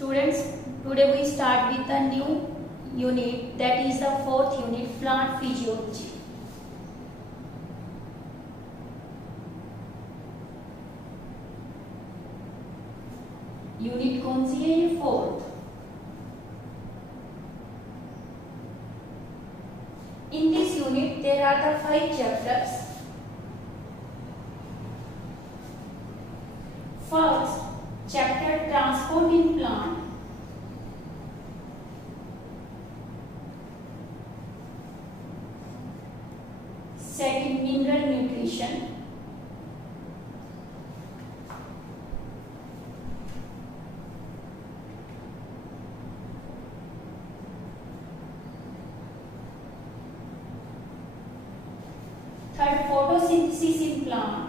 Students, today we start with a new unit, that is the fourth unit, plant physiology. Unit कौन सी है? ये fourth. In this unit there are the 5 chapters. First chapter, transport in plant. Second, mineral nutrition. Third, photosynthesis in plant.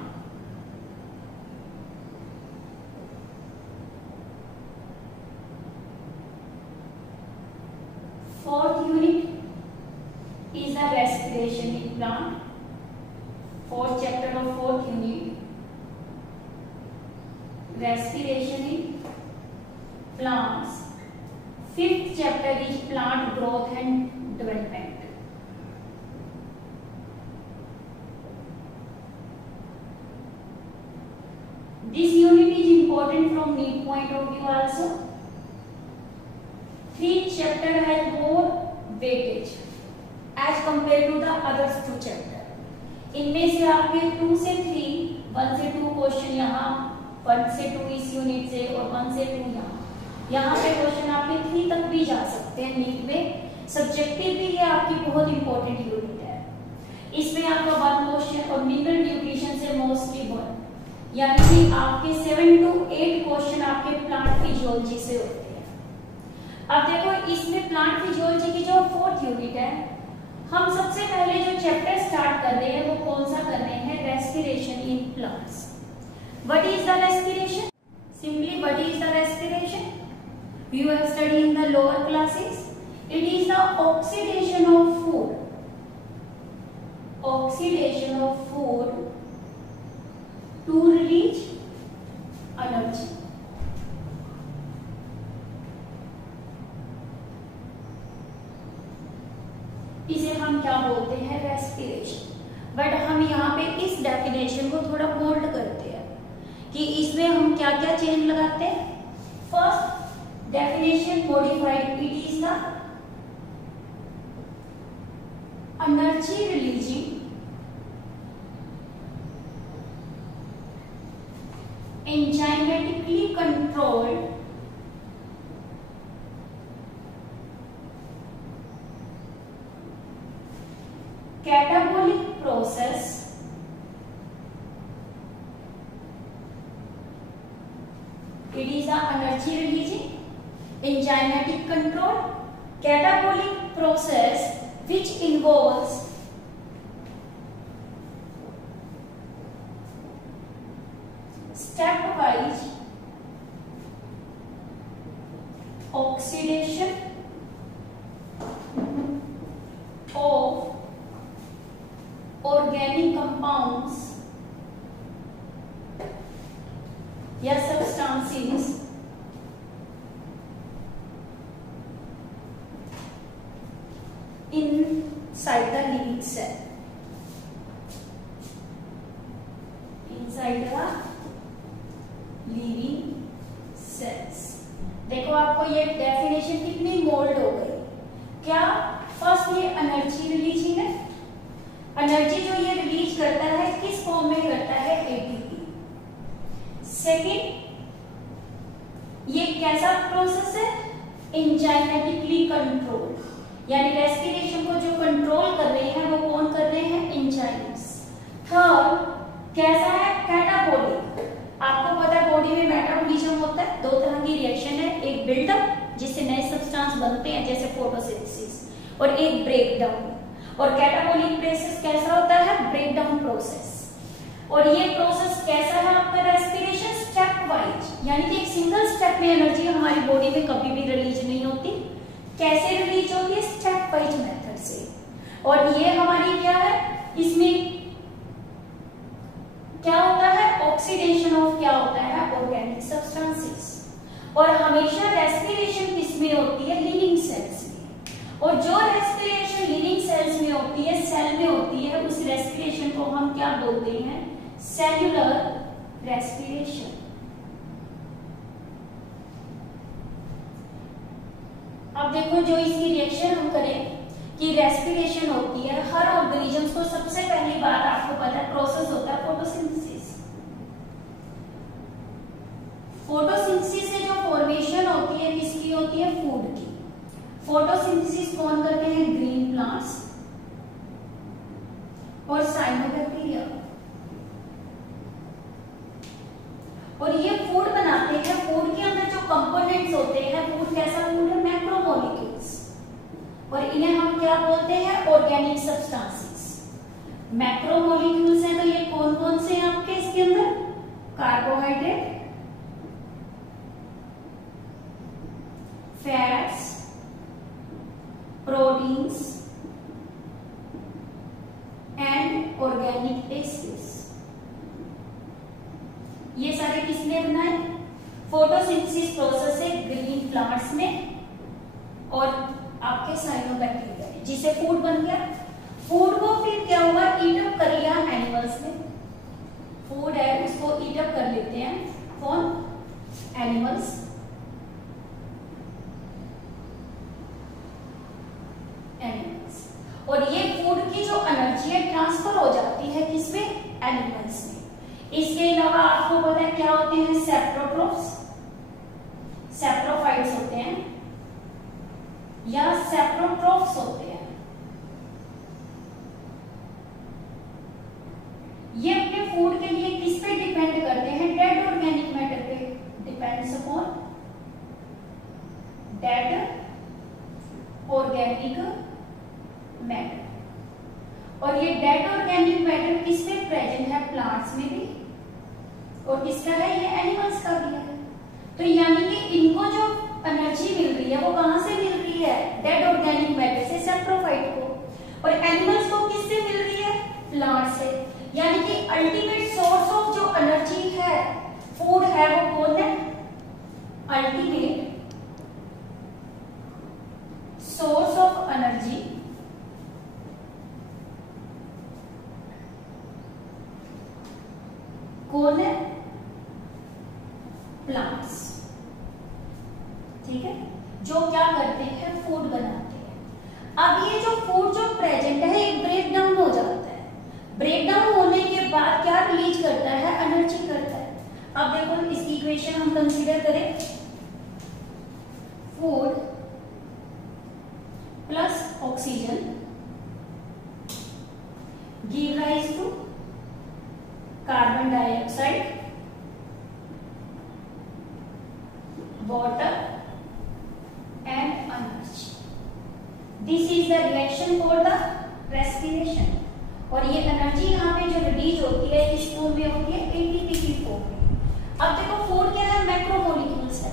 Fourth unit is the respiration in plant. Fourth chapter of fourth unit, respiration in plants. Fifth chapter is plant growth and development. This unit is important from NEET point of view also. Three chapter has more weightage as compared to the others two chapter. इनमें से आपके 2 से 3, 1 से 2 question यहाँ, 1 से 2 इस unit से और 1 से 2 यहाँ पे क्वेश्चन आपके 3 तक भी जा सकते हैं नीट में. सब्जेक्टिव भी है, आपकी बहुत इंपॉर्टेंट यूनिट है. इसमें आपका 1 क्वेश्चन और मिनरल न्यूट्रिशन से मोस्टली 1, यानी कि आपके 7 to 8 क्वेश्चन आपके प्लांट फिजियोलॉजी से होते हैं. अब देखो इसमें प्लांट फिजियोलॉजी की जो फोर्थ यूनिट है, हम सबसे पहले जो चैप्टर स्टार्ट कर रहे हैं वो कौन सा कर रहे हैं? Respiration in plants. What is the respiration? Simply what is the respiration? You have study in the lower classes. It is the oxidation of food. Oxidation of food to release energy. इसे हम क्या बोलते हैं? Respiration. But हम यहाँ पे इस definition को थोड़ा बोल्ड करते हैं कि इसमें हम क्या क्या चेंज लगाते हैं. First definition modified, it is the energy releasing enzymatically controlled catabolic process it is the energy releasing enzymatic control catabolic process which involves stepwise oxidation of organic compounds या substances inside the living cell. Inside the living cells. देखो आपको ये definition कितनी mould हो गई. क्या? First ये energy releasing है. एनर्जी जो ये रिलीज करता है किस फॉर्म में करता है? एटीपी. सेकेंड, ये कैसा प्रोसेस है? एंजाइमेटिकली कंट्रोल, यानी रेस्पिरेशन को जो कंट्रोल कर रहे हैं वो कौन कर रहे हैं? एंजाइम्स. थर्ड, कैसा है? कैटाबॉलिक. आपको पता है बॉडी में मेटाबॉलिज्म होता है, 2 तरह की रिएक्शन है. एक बिल्डअप जिससे नए सब्सटेंस बनते हैं जैसे फोटोसिंथेसिस, और एक ब्रेकडाउन. और कैटाबॉलिक प्रोसेस कैसा होता है? Breakdown process. और ये प्रोसेस कैसा है आपका? रेस्पिरेशन स्टेप वाइज, यानी कि एक सिंगल स्टेप में एनर्जी हमारी बॉडी में कभी भी रिलीज नहीं होती. कैसे रिलीज होती है? स्टेप वाइज मेथड से. और ये हमारी क्या है? इसमें क्या होता है? ऑक्सीडेशन ऑफ क्या होता है? Organic substances. और हमेशा रेस्पिरेशन किसमें होती है? लिविंग सेल्स में। और जो रेस्पिरेशन लिविंग सेल्स में होती है, सेल में होती है, उस रेस्पिरेशन को हम क्या बोलते हैं? Cellular respiration. अब देखो जो इसकी रिएक्शन हम करें कि रेस्पिरेशन होती है हर ऑर्गेनिजम्स को, सबसे पहली बात आपको पता है प्रोसेस होता है फोटोसिंथेसिस। फोटोसिंथेसिस से जो फॉर्मेशन होती है किसकी होती है? फूड की। फोटोसिंथेसिस कौन करते हैं? ग्रीन प्लांट्स और साइनोबैक्टीरिया। और ये फूड बनाते हैं। फूड के अंदर जो कंपोनेंट्स होते हैं, फूड कैसा फूड है? मैक्रोमोलिक्यूल्स। और इन्हें हम क्या बोलते हैं? Organic substances. मैक्रोमोलिक्यूल्स हैं तो ये कौन कौन से हैं आपके इसके अंदर? Carbohydrate, fats, proteins and organic acids. ये सारे किसने बनाए? फोटोसिंथेसिस प्रोसेस से ग्रीन प्लांट्स में और आपके साइनोबैक्टीरिया में, जिसे फूड बन गया। फूड को फिर क्या हुआ? ईट अप कर लिया एनिमल्स ने। फूड है उसको ईट अप कर लेते हैं कौन? एनिमल्स। और ये फूड की जो एनर्जी है ट्रांसफर हो जाती है किसमें? एनिमल्स में। इसके अलावा आपको पता है क्या होते हैं? सेप्रोट्रोफ्स, सेप्रोफाइट्स होते हैं या सेप्रोट्रोफ्स होते हैं। ये अपने फूड के लिए किस पे डिपेंड करते हैं? डेड ऑर्गेनिक मैटर पे। Depends upon dead organic matter. और ये डेड ऑर्गेनिक मैटर किस में प्रेजेंट है? प्लांट्स में भी। और किसका है? ये एनिमल्स का भी है। तो यानी कि इनको जो एनर्जी मिल रही है वो कहां से मिल रही है? डेड ऑर्गेनिक मैटर से, सेप्रोफाइट को। और एनिमल्स को किससे मिल रही है? प्लांट से। यानी कि अल्टीमेट सोर्स ऑफ जो एनर्जी है, फूड है, वो कौन है? अल्टीमेट सोर्स ऑफ एनर्जी कौन है? प्लांट्स। ठीक है, जो क्या करते हैं? फूड बनाते हैं। अब ये जो फूड जो प्रेजेंट है ये ब्रेक डाउन हो जाता है। ब्रेक डाउन होने के बाद क्या रिलीज करता है? एनर्जी करता है। अब देखो इसकी इक्वेशन हम कंसीडर करें, food plus oxygen give rise to carbon dioxide, water and energy. This is the reaction for the respiration. और ये एनर्जी यहाँ पे जो रिलीज होती है किस फॉर्म में होती है? एटीपी की फॉर्म में। अब देखो फूड क्या है? मैक्रोमोलिक्यूल्स है।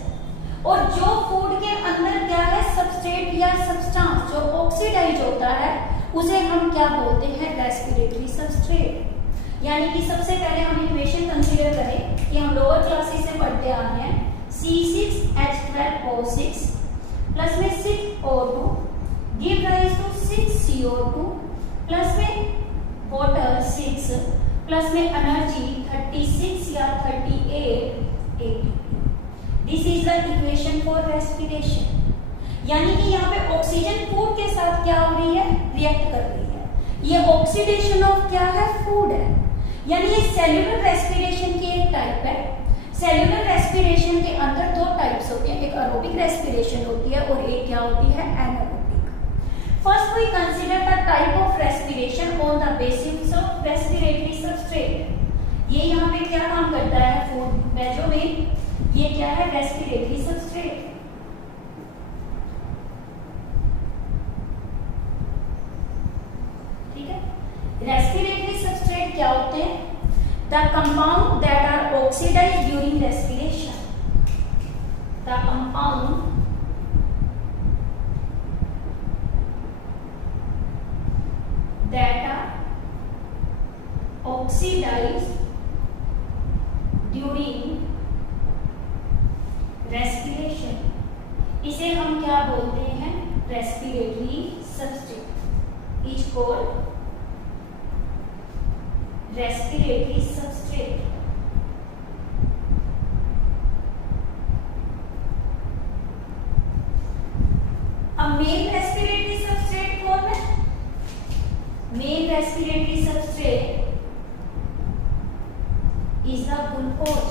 और जो फूड के अंदर क्या है? सबस्ट्रेट या सब्सटेंस जो ऑक्सीडाइज होता है उसे हम क्या बोलते हैं? Respiratory substrate. यानी कि सबसे पहले हम इक्वेशन कंसीडर करें कि हम लोअर क्लासेस से पढ़ते आ रहे हैं। C6H12O6 प्लस में 6O2 give rise to 6CO2 plus में वाटर 6 प्लस में एनर्जी 36 या 38 ATP। This is the equation for respiration. यानी कि यहाँ पे ऑक्सीजन फूड के साथ क्या हो रही है? रिएक्ट कर रही है। ये ऑक्सीडेशन ऑफ क्या है? फूड है। यानी ये सेल्यूलर रेस्पिरेशन की एक टाइप है। सेल्यूलर रेस्पिरेशन के अंदर दो टाइप्स होती हैं, एक एरोबिक रेस्पिरेशन होती है और एक क्या होती है? Anaerobic. First we consider the type of respiration on the basis of respiratory substrate. ये यहाँ पे क्या काम करता है? फूड वेजो में ये क्या है? Respiratory substrate. ठीक है, रेस्पिरेटरी सबस्ट्रेट क्या होते हैं? The compound that are oxidized during respiration. The compound that are oxidized during respiration इसे हम क्या बोलते हैं? Respiratory substrate is called respiratory substrate. अब मेन रेस्पिरेटरी सबस्ट्रेट कौन है? Main respiratory substrate is the glucose.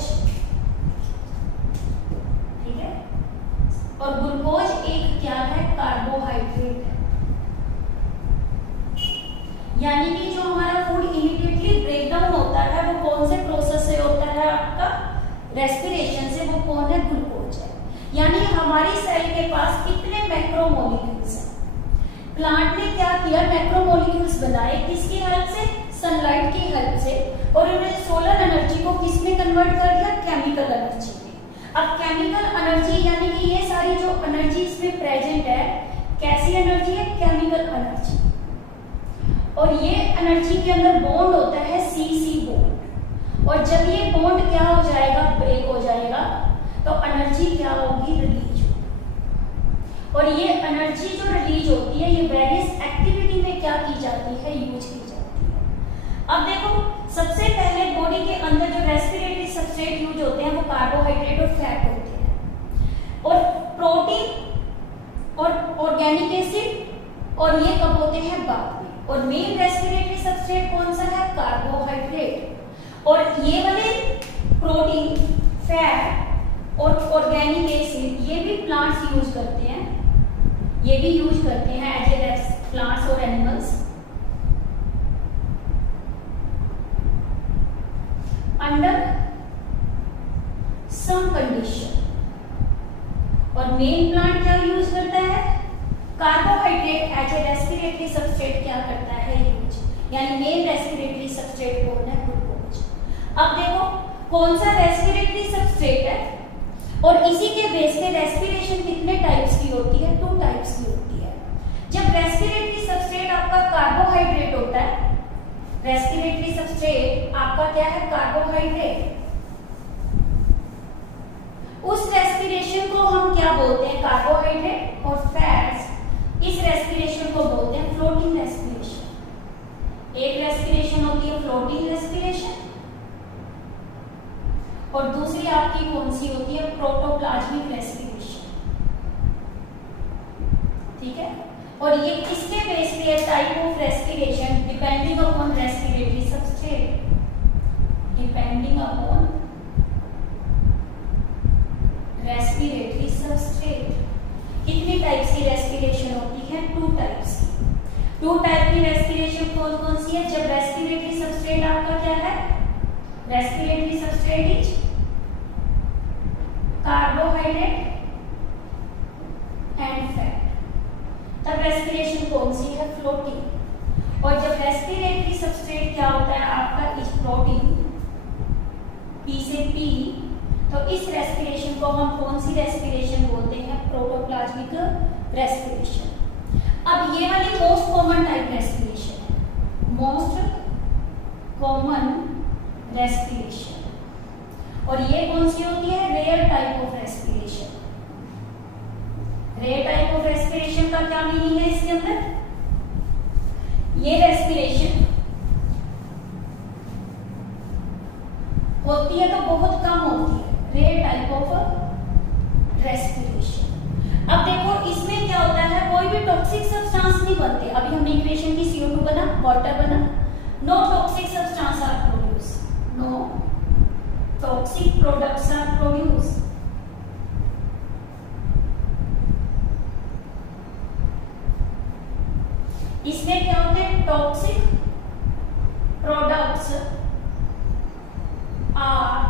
ठीक है, और ग्लूकोज एक क्या है? कार्बोहाइड्रेट है। यानी कि जो हमारा फूड इमीडिएटली ब्रेकडाउन होता है वो कौन से प्रोसेस से होता है? आपका रेस्पिरेशन से। वो कौन है? ग्लूकोज है। यानी हमारी सेल के पास कितने मैक्रोमोलिक्यूल्स हैं? प्लांट ने क्या किया? मैक्रोमोलिक्यूल्स बनाए। किसकी हेल्प से? सनलाइट की हेल्प से। और उन्होंने सोलर एनर्जी को किस में कन्वर्ट कर दिया? केमिकल एनर्जी में। अब केमिकल एनर्जी यानी कि ये सारी जो एनर्जी इसमें प्रेजेंट है, कैसी एनर्जी है? Chemical energy. और ये एनर्जी के अंदर बॉन्ड होता है सी बॉन्ड। और जब ये बॉन्ड क्या हो जाएगा? ब्रेक हो जाएगा, तो एनर्जी क्या होगी? रिलीज होगी। और ये एनर्जी जो रिलीज होती है ये वेरियस एक्टिविटी में क्या की जाती है? यूज की जाती है। अब देखो, सबसे पहले बॉडी के अंदर जो रेस्पिरेटरी सबस्ट्रेट यूज होते हैं वो कार्बोहाइड्रेट और फैट होते हैं। और प्रोटीन और ऑर्गेनिक एसिड, और ये कब होते हैं? बाद में। और मेन रेस्पिरेटरी सबस्ट्रेट कौन सा है? कार्बोहाइड्रेट। और ये वाले प्रोटीन, फैट और ऑर्गेनिक एसिड ये भी प्लांट्स यूज करते हैं। ये भी यूज करते हैं एज ए प्लांट्स और एनिमल्स अंडर सम कंडीशन। और मेन प्लांट क्या यूज करता है? Carbohydrate as a respiratory substrate क्या करता है? यूज। यानी मेन रेस्पिरेटरी सबस्ट्रेट कौन है? ग्लूकोज। अब देखो, कौन सा रेस्पिरेटरी सबस्ट्रेट है, और इसी के बेस पे रेस्पिरेशन कितने टाइप्स की होती है? 2 टाइप्स की होती है। जब रेस्पिरेटरी सबस्ट्रेट आपका कार्बोहाइड्रेट होता है, रेस्पिरेटरी सबस्ट्रेट आपका क्या है? कार्बोहाइड्रेट। उस रेस्पिरेशन को हम क्या बोलते हैं? कार्बोहाइड्रेट और फैट्स। इस रेस्पिरेशन को बोलते हैं फ्लोटिंग रेस्पिरेशन। एक रेस्पिरेशन होती है फ्लोटिंग रेस्पिरेशन, और दूसरी आपकी कौन सी होती है? Protoplasmic respiration. ठीक है, और ये किसके बेस पे है? Type of respiration depending upon respiratory substrate. Depending upon respiratory substrate. कितनी टाइप्स की रेस्पिरेशन होती है? 2 टाइप्स की। 2 टाइप की रेस्पिरेशन कौन कौन सी है? जब रेस्पिरेटरी सबस्ट्रेट आपका क्या है? Respiratory substrate is carbohydrate and fat. तब रेस्पिरेशन कौन सी है? फ्लोटिंग। और जब रेस्पिरेटरी सबस्ट्रेट क्या होता है आपका? इज फ्लोटिंग, पी से पी, तो इस रेस्पिरेशन को हम कौन सी रेस्पिरेशन बोलते हैं? Protoplasmic respiration. अब ये वाली मोस्ट कॉमन टाइप रेस्पिरेशन है, मोस्ट कॉमन रेस्पिरेशन। और ये कौन सी होती है? Rare type of respiration. Rare type of respiration का क्या मीनिंग है इसके अंदर? ये रेस्पिरेशन होती है तो बहुत कम होती है, रेयर टाइप ऑफ रेस्पिरेशन। अब देखो, इसमें क्या होता है? कोई भी टॉक्सिक सब्सटेंस नहीं बनते। अभी हमने इक्वेशन की CO2 बना, वाटर बना, no toxic substance are produce, no toxic products are produce. इसमें क्या होते हैं? Toxic products are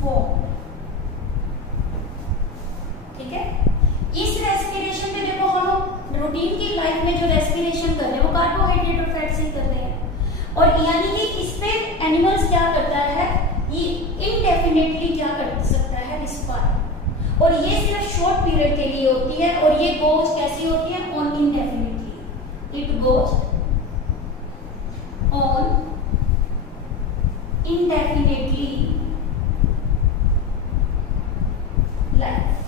formed. ठीक है, इस रेस्पिरेशन में देखो, हम रूटीन की लाइफ में जो रेस्पिरेशन कर रहे हैं वो कार्बोहाइड्रेट और फैट से कर रहे हैं। और यानी कि इस पे एनिमल्स क्या करता है? ये इनडेफिनेटली क्या कर सकता है? रिस्पायर। और ये सिर्फ शॉर्ट पीरियड के लिए होती है। और ये गोज कैसी होती है? On indefinitely, it goes on indefinitely life।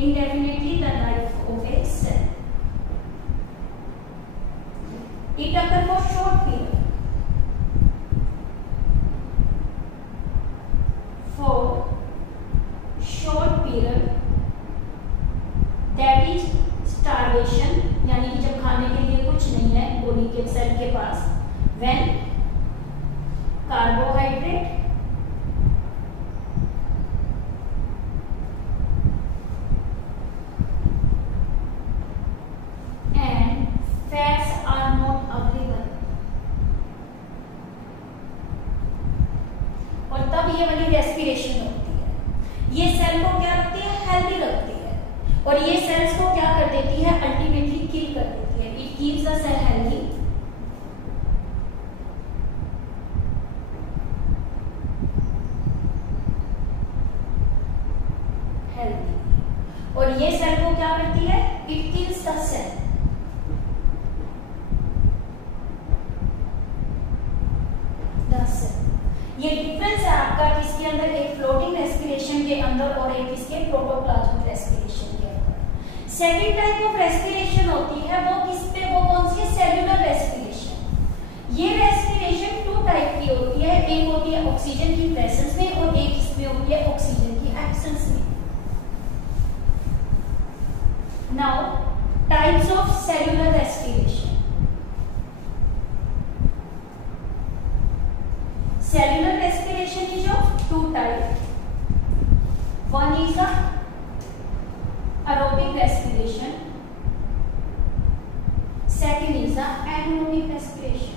indefinitely the life of a cell. It occurs for short period. For short period, that is starvation, यानी कि जब खाने के लिए कुछ नहीं है बॉडी के सेल के पास, when carbohydrate and fats are not available, और तब ये वाली रेस्पिरेशन होती है। ये सेल को क्या रखती है? हेल्दी रखती है, और ये सेल्स को क्या कर देती है? अल्टीमेटली किल कर देती है। It keeps the cell healthy, और ये सेल को क्या करती है? It kills the cell. ये डिफरेंस है आपका किसके अंदर? एक फ्लोटिंग रेस्पिरेशन के अंदर और एक इसके प्रोटोप्लाज्मिक रेस्पिरेशन के अंदर। सेकंड टाइप ऑफ रेस्पिरेशन होती है वो किस पे? वो कौन सी है? Cellular respiration. ये रेस्पिरेशन टू टाइप की होती है, एक होती है ऑक्सीजन की प्रेजेंस में और एक इसमें होती है ऑक्सीजन की एब्सेंस में। Now, types of cellular respiration. Cellular respiration is of two types. One is the aerobic respiration. Second is the anaerobic respiration.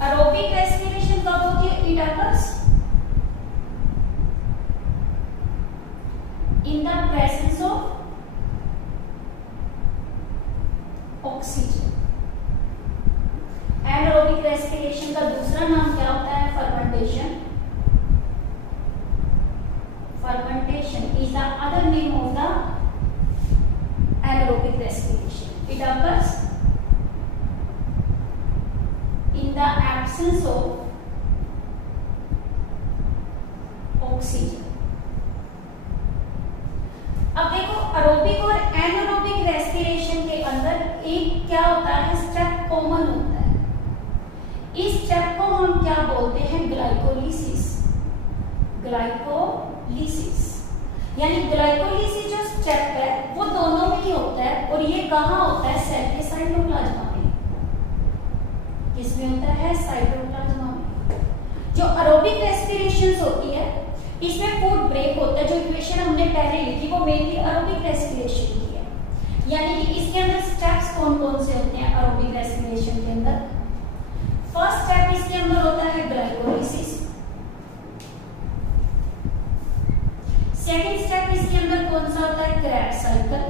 Aerobic respiration कब होती है? It occurs in the presence of oxygen. Anaerobic respiration का दूसरा नाम क्या होता है? fermentation. Fermentation is the other name of the anaerobic respiration. It occurs in the absence of oxygen. अब देखो एरोबिक और एनारोबिक रेस्पिरेशन के अंदर एक क्या होता है? स्टेप कॉमन होता है। इस स्टेप को हम क्या बोलते हैं? ग्लाइकोलिसिस। ग्लाइकोलिसिस यानी ग्लाइकोलिसिस जो स्टेप है वो दोनों में ही होता है, और ये कहाँ होता है? सेल के साइटोप्लाज्मा में। किसमें होता है? साइटोप्लाज्मा में। जो एरोबिक रेस्पिरेशन होती है इसमें फूड ब्रेक होता है। जो इक्वेशन हमने पहले लिखी वो मेनली एरोबिक रेस्पिरेशन की है, यानी कि इसके अंदर स्टेप्स कौन कौन से होते हैं एरोबिक रेस्पिरेशन के अंदर? फर्स्ट स्टेप इसके अंदर होता है ग्लाइकोलिसिस। सेकंड स्टेप इसके अंदर कौन सा होता है? Krebs cycle.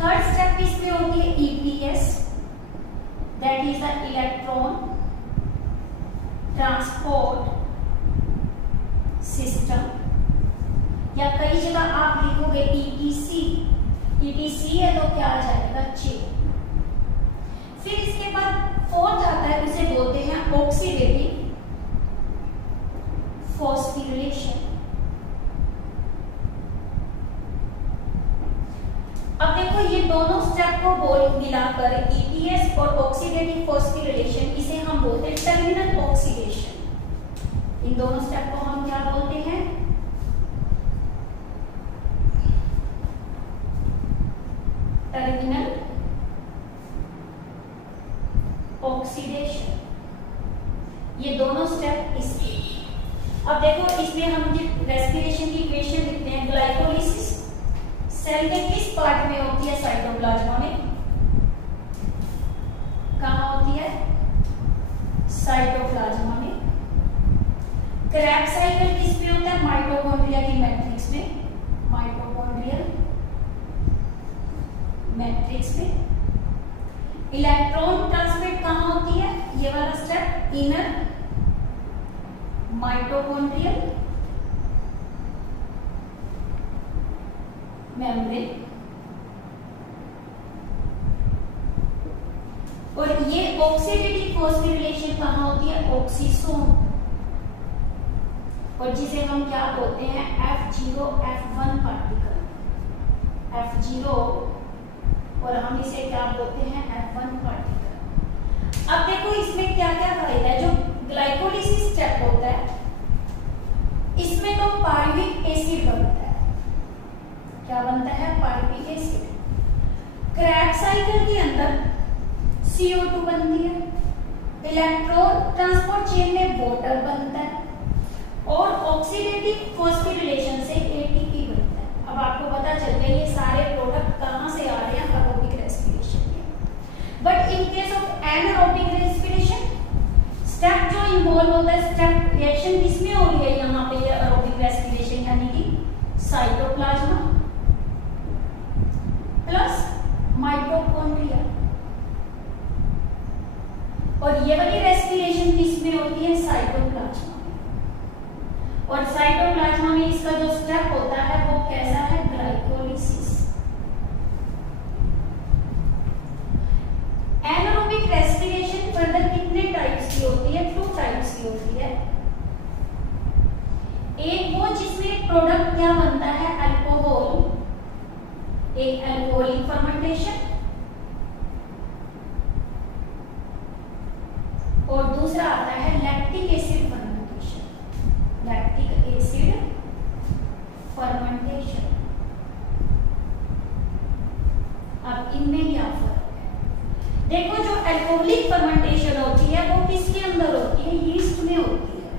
थर्ड स्टेप इसमें होती है EPS, that is the electron transport system, या कई जगह आप लिखोगे ईटीसी। ईटीसी है तो क्या आ जाएगा? चिप। फिर इसके बाद फोर्थ आता है, उसे बोलते हैं ऑक्सीडेटिव फॉस्फोरिलेशन। अब देखो ये दोनों स्टेप को मिलाकर ईटीएस और ऑक्सीडेटिव फॉस्फोरिलेशन, इसे हम बोलते हैं टर्मिनल ऑक्सीडेशन। इन दोनों स्टेप को हम क्या बोलते हैं? Terminal oxidation. ये दोनों स्टेप इसके। अब देखो इसमें हम जो रेस्पिरेशन की इक्वेशन लिखते हैं, ग्लाइकोलिसिस सेल के किस पार्ट में होती है? साइटोप्लाज्मा में। कहाँ होती है? साइटोप्लाज्मा में। क्रेब्स साइकिल किस में होता है? माइटोकॉन्ड्रिया की मैट्रिक्स में। माइटोकॉन्ड्रियल मैट्रिक्स में। इलेक्ट्रॉन ट्रांसमिट कहाँ होती है? ये वाला स्टेप इनर माइटोकॉन्ड्रियल मेम्ब्रेन। और ये ऑक्सीडेटिव फॉस्फोरिलेशन कहाँ होती है? ऑक्सीसोम। और जिसे हम क्या बोलते हैं F0 F1 पार्टिकल, F0 और हम इसे क्या बोलते हैं F1 पार्टिकल। अब देखो इसमें क्या क्या फायदा है। जो ग्लाइकोलिसिस स्टेप होता है इसमें तो पायरुविक एसिड बनता है। क्या बनता है? Pyruvic acid. क्रैब साइकिल के अंदर CO2 बनती है, इलेक्ट्रॉन ट्रांसपोर्ट चेन में वाटर बनता है और ऑक्सीडेटिव फॉस्फोरिलेशन से ATP बनता है। अब आपको पता चल गया ये सारे प्रोडक्ट कहां से आ रहे हैं? एरोबिक रेस्पिरेशन में। But in case of anaerobic respiration step जो इन्वॉल्व होता है, स्टेप रिएक्शन किसमें हो रही है? यहाँ पे ये एरोबिक रेस्पिरेशन यानी कि साइटोप्लाज्मा प्लस माइटोकॉन्ड्रिया। और ये वाली रेस्पिरेशन किसमें होती है? साइटोप्लाज्मा में। और साइटोप्लाज्मा में इसका जो स्टेप होता है वो कैसा है? ग्लाइकोलिसिस। एनारोबिक रेस्पिरेशन फर्दर कितने टाइप्स की होती है? 2 टाइप्स की होती है। एक वो जिसमें प्रोडक्ट क्या बनता है? अल्कोहल, एक अल्कोहलिक फर्मेंटेशन, और दूसरा आता है lactic acid fermentation. Lactic acid fermentation. अब इनमें क्या फर्क है? देखो जो अल्कोहलिक फर्मेंटेशन होती है वो किसके अंदर होती है? यीस्ट में होती है।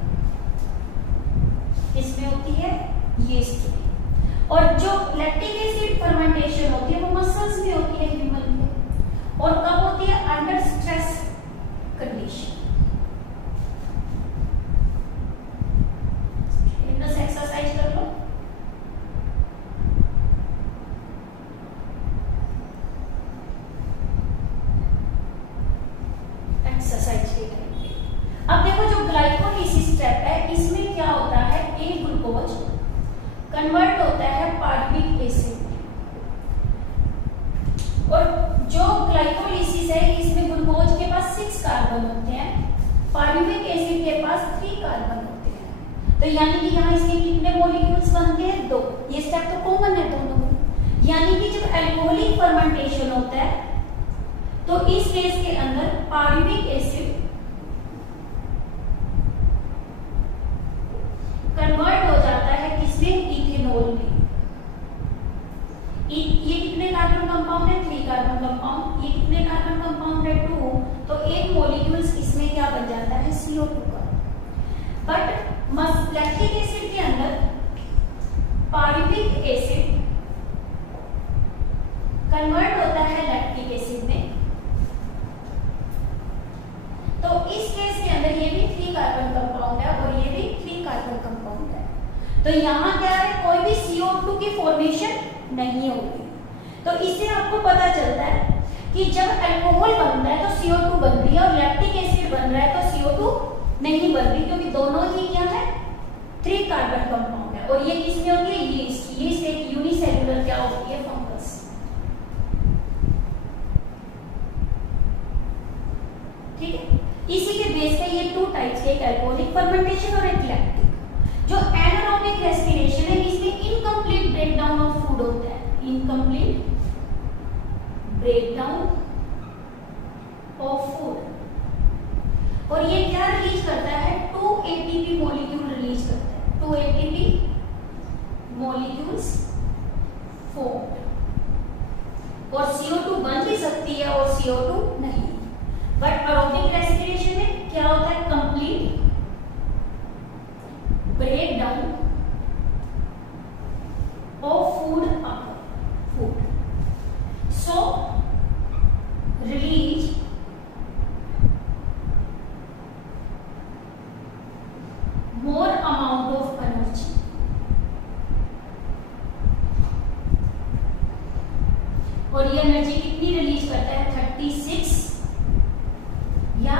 किसमें होती है? यीस्ट में। और जो लैक्टिक एसिड फर्मेंटेशन होती है वो मसल्स में होती है, ह्यूमन में। और कब होती है? Under stress condition. एक्सरसाइज कर लो। एक्सरसाइज के करेंगे। अब देखो जो ग्लाइकोलिसिस स्टेप है इसमें क्या होता है? एक ग्लूकोज कन्वर्ट होता है पायरुविक एसिड में। और जो ग्लाइकोलिसिस है इसमें ग्लूकोज के पास 6 कार्बन होते हैं, पायरुविक एसिड के पास 3 कार्बन होते हैं। तो यानी कि यहाँ इसके कितने मॉलिक्यूल्स बनते हैं? 2। ये स्टेप तो कॉमन है दोनों में। यानी कि जब अल्कोहलिक फर्मेंटेशन होता है तो इस केस के अंदर पायरुविक एसिड कन्वर्ट हो जाता है किसमें? इथेनॉल में। ये कितने कार्बन कंपाउंड है? 3 कार्बन कंपाउंड। ये कितने कार्बन कंपाउंड है? 2। तो एक मॉलिक्यूल्स इसमें क्या बन जाता है? CO2 का। बट लैक्टिक एसिड के अंदर पायरुविक एसिड कन्वर्ट होता है लैक्टिक एसिड में। तो इस केस के अंदर ये भी 3 कार्बन कंपाउंड है और ये भी 3 कार्बन कंपाउंड है। तो यहाँ क्या है? कोई भी CO2 की फॉर्मेशन नहीं होगी। तो इससे आपको पता चलता है कि जब अल्कोहल बन रहा है तो CO2 बन रही है और लैक्टिक एसिड बन रहा है तो CO2 नहीं बन रही, क्योंकि दोनों ही क्या है? 3 कार्बन कंपाउंड है। और ये किसमें होती है? यीस्ट। यीस्ट एक यूनिसेलुलर क्या होती है? फंगस। ठीक है। इसी के बेस पे ये 2 टाइप्स के, एक अल्कोहलिक फर्मेंटेशन और एक लैक्टिक। जो एनारोबिक रेस्पिरेशन है इसमें इनकम्प्लीट ब्रेकडाउन ऑफ फूड होता है। Incomplete breakdown of food. और ये क्या रिलीज करता है? 2 ATP मॉलिक्यूल रिलीज करता है। 2 ATP मॉलिक्यूल्स फॉर्म्ड। और CO2 बन भी सकती है और CO2 नहीं। बट एरोबिक रेस्पिरेशन में क्या होता है? Complete breakdown of food. So release more amount of energy। और ये एनर्जी कितनी रिलीज करता है? 36 या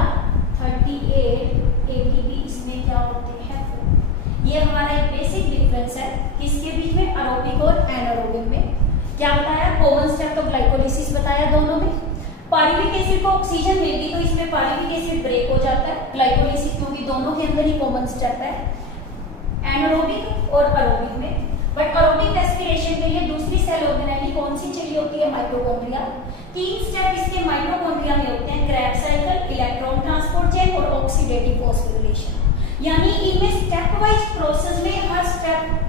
38 ATP इसमें क्या होते हैं? ये हमारा एक बेसिक डिफरेंस है किसके बीच में? एरोबिक और एनारोबिक में। क्या बताया? कॉमन स्टेप तो ग्लाइकोलिसिस बताया दोनों में। पायरुविक एसिड को ऑक्सीजन मिलती तो इसमें पायरुविक एसिड ब्रेक हो जाता है। ग्लाइकोलिसिस क्योंकि दोनों के अंदर ही कॉमन स्टेप है। एनारोबिक और एरोबिक में। बट एरोबिक रेस्पिरेशन के लिए दूसरी सेल ऑर्गेनेली कौन सी चाहिए होती है? माइटोकॉन्ड्रिया। 3 स्टेप इसके माइटोकॉन्ड्रिया में होते हैं, Krebs cycle, electron transport chain और ऑक्सीडेटिव फॉस्फोरिलेशन। यानी इनमें स्टेप वाइज प्रोसेस में हर स्टेप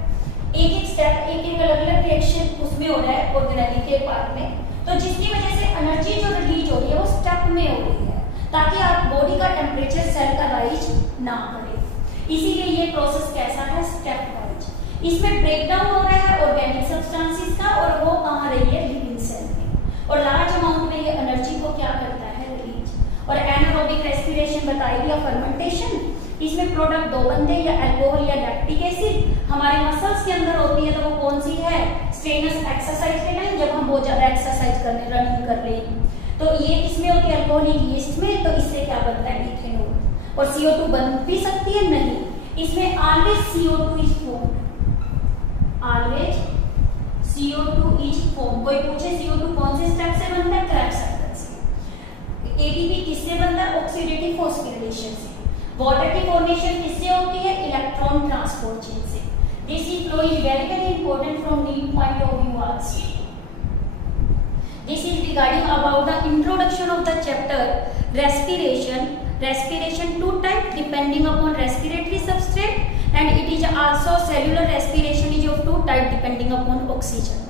एक अलग अलग रिएक्शन उसमें हो रहा है ऑर्गेनेली के पार्ट में। तो जिसकी वजह से एनर्जी जो रिलीज हो रही है वो स्टेप में हो रही है, ताकि आप बॉडी का टेम्परेचर सेल का राइज ना करे। इसीलिए ये प्रोसेस कैसा है? Step wise. इसमें ब्रेकडाउन हो रहा है ऑर्गेनिक सब्सटेंसेस का, और वो कहाँ रही है? लिविंग सेल में। और लार्ज अमाउंट में ये एनर्जी को क्या करता है? रिलीज। और एनारोबिक रेस्पिरेशन बताई दिया, फर्मेंटेशन। इसमें प्रोडक्ट दो बनते हैं, या अल्कोहल या लैक्टिक एसिड। हमारे मसल्स के अंदर होती है, तो वो कौन सी है? स्ट्रेनस एक्सरसाइज के टाइम जब हम बहुत ज्यादा एक्सरसाइज करने, रनिंग कर रहे हैं, तो ये किसमें होती है? अल्कोहलिक यीस्ट में। तो इससे क्या बनता है? इथेनॉल। और CO2 बन भी सकती है? नहीं। इसमें always CO2 is formed, always CO2 is form. कोई पूछे CO2 कौन से स्टेप से बनता है? क्रेब्स साइकिल से। ATP किससे बनता है? ऑक्सीडेटिव फॉस्फोरिलेशन से। वाटर की फॉर्मेशन किससे होती है? इलेक्ट्रॉन ट्रांसपोर्ट चेन से। This flow is very very important from need point of view also. This is regarding about the introduction of the chapter respiration. Respiration two type depending upon respiratory substrate, and it is also cellular respiration is of two type depending upon oxygen.